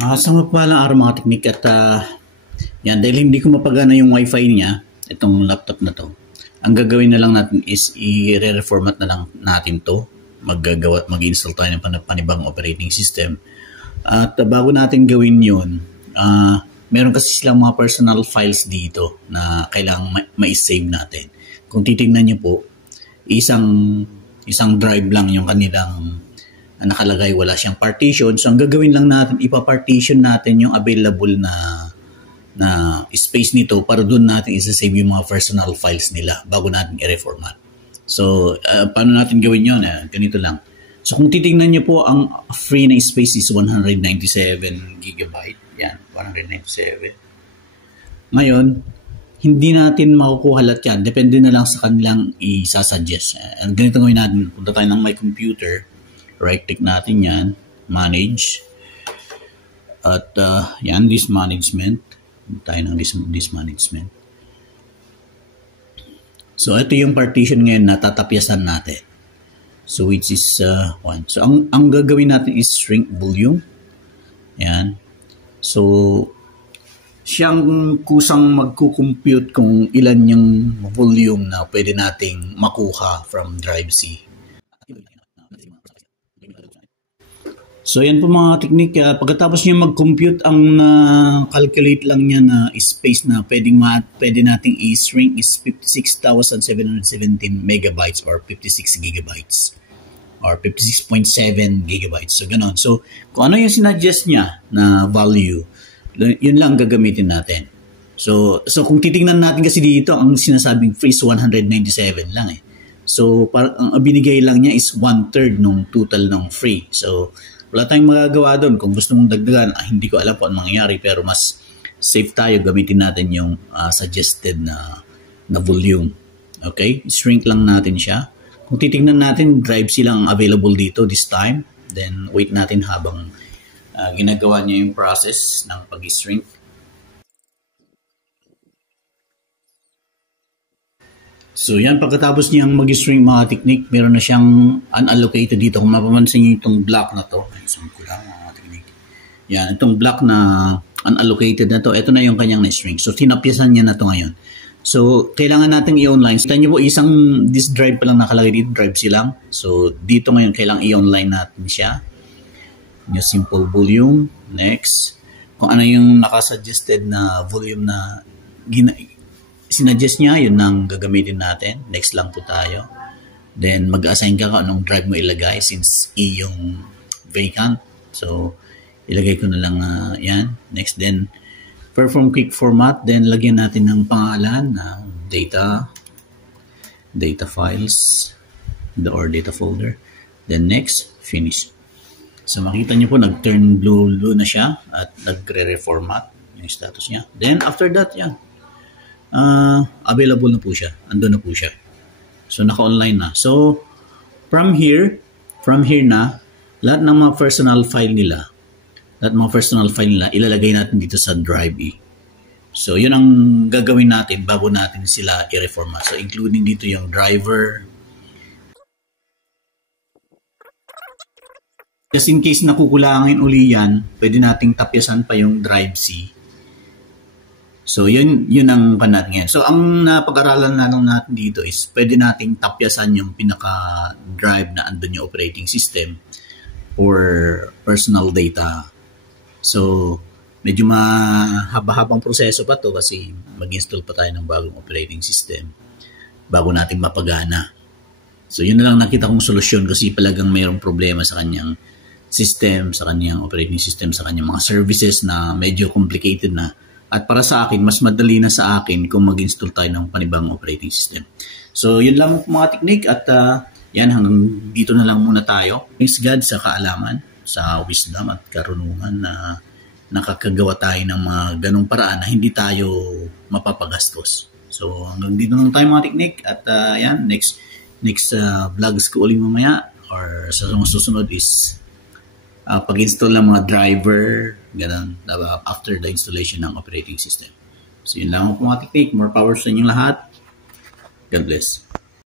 Sa mapalang araw mga teknik at yan, dahil hindi ko mapagana yung wifi niya, itong laptop na to, ang gagawin na lang natin is i-reformat na lang natin to. Mag-install tayo ng panibang operating system. At bago natin gawin yun, meron kasi silang mga personal files dito na kailangang ma-save natin. Kung titingnan nyo po, isang drive lang yung kanilang nakalagay, wala siyang partition. So ang gagawin lang natin, ipa-partition natin yung available na space nito para doon natin isa-save yung mga personal files nila bago natin i-reformat. So paano natin gawin yun? Ganito lang. So kung titingnan nyo po, ang free na space is 197 GB. Yan, 197. Ngayon, hindi natin makukuha lahat yan. Depende na lang sa kanilang isasuggest. Ganito gawin natin. Punta tayo ng my computer. Right-click natin yan. Manage. At yan, this management. Punta tayo ng this management. So ito yung partition ngayon na tatapyasan natin. So which is 1. So ang gagawin natin is shrink volume. Yan. So siyang kusang magkukompute kung ilan yung volume na pwede nating makuha from drive C. So yan po mga teknik. Pagkatapos niya mag-compute, ang calculate lang niya na space na pwede nating i-shrink is 56,717 megabytes or 56 gigabytes or 56.7 gigabytes. So ganon. So kung ano yung sinuggest niya na value, yun lang gagamitin natin. So kung titingnan natin kasi dito, ang sinasabing free is 197 lang eh. So ang binigay lang niya is 1/3 nung total ng free. So wala tayong magagawa doon. Kung gusto mong dagdagan, hindi ko alam po anong mangyayari, pero mas safe tayo, gamitin natin yung suggested na volume. Okay? Shrink lang natin siya. Kung titingnan natin, drive silang available dito this time. Then wait natin habang ginagawa niya yung process ng pag-shrink. So yan, pagkatapos niyang mag-shrink mga technique, meron na siyang unallocated dito. Kung mapapansin niyo itong block na to, yan, itong block na unallocated na to, ito na yung kanyang na-shrink. So tinapyasan niya na to ngayon. So kailangan natin i-online. Kita niyo po, this drive pa lang nakalagay dito, drive silang. So dito ngayon, kailangan i-online natin siya. Yung simple volume. Next. Kung ano yung nakasuggested na volume na sinuggest niya, yun ang gagamitin natin. Next lang po tayo. Then mag-assign ka kung anong drive mo ilagay since yung vacant. So ilagay ko na lang yan. Next, then perform quick format. Then lagyan natin ng pangalan na data files or data folder. Then next, finish. So makita niyo po, nag-turn blue na siya at nagre-reformat yung status niya. Then after that, yan. Available na po siya. Andun na po siya. So naka-online na. So from here na, lahat ng mga personal file nila, ilalagay natin dito sa drive E. So yun ang gagawin natin bago natin sila i-reformat. So including dito yung driver. Just in case nakukulangin uli yan, pwede nating tapyasan pa yung drive C. So yun ang panat ngayon. So ang napag-aralan na lang natin dito is pwede nating tapyasan yung pinaka-drive na andun yung operating system for personal data. So medyo mahaba-habang proseso pa to kasi mag-install pa tayo ng bagong operating system bago natin mapagana. So yun na lang nakita kong solusyon kasi talagang mayroong problema sa kanyang system, sa kanyang operating system, sa kanyang mga services na medyo complicated na. At para sa akin, mas madali na sa akin kung mag-install tayo ng panibang operating system. So yun lang mga technique at yan, hanggang dito na lang muna tayo. Thanks God sa kaalaman, sa wisdom at karunungan na nakakagawa tayo ng mga ganong paraan na hindi tayo mapapagastos. So hanggang dito na lang tayo mga technique at yan, next vlogs ko ulit mamaya or sa susunod is pag-install ng mga driver, ganun, after the installation ng operating system. So yun lang po mga technique. More power sa inyong lahat. God bless.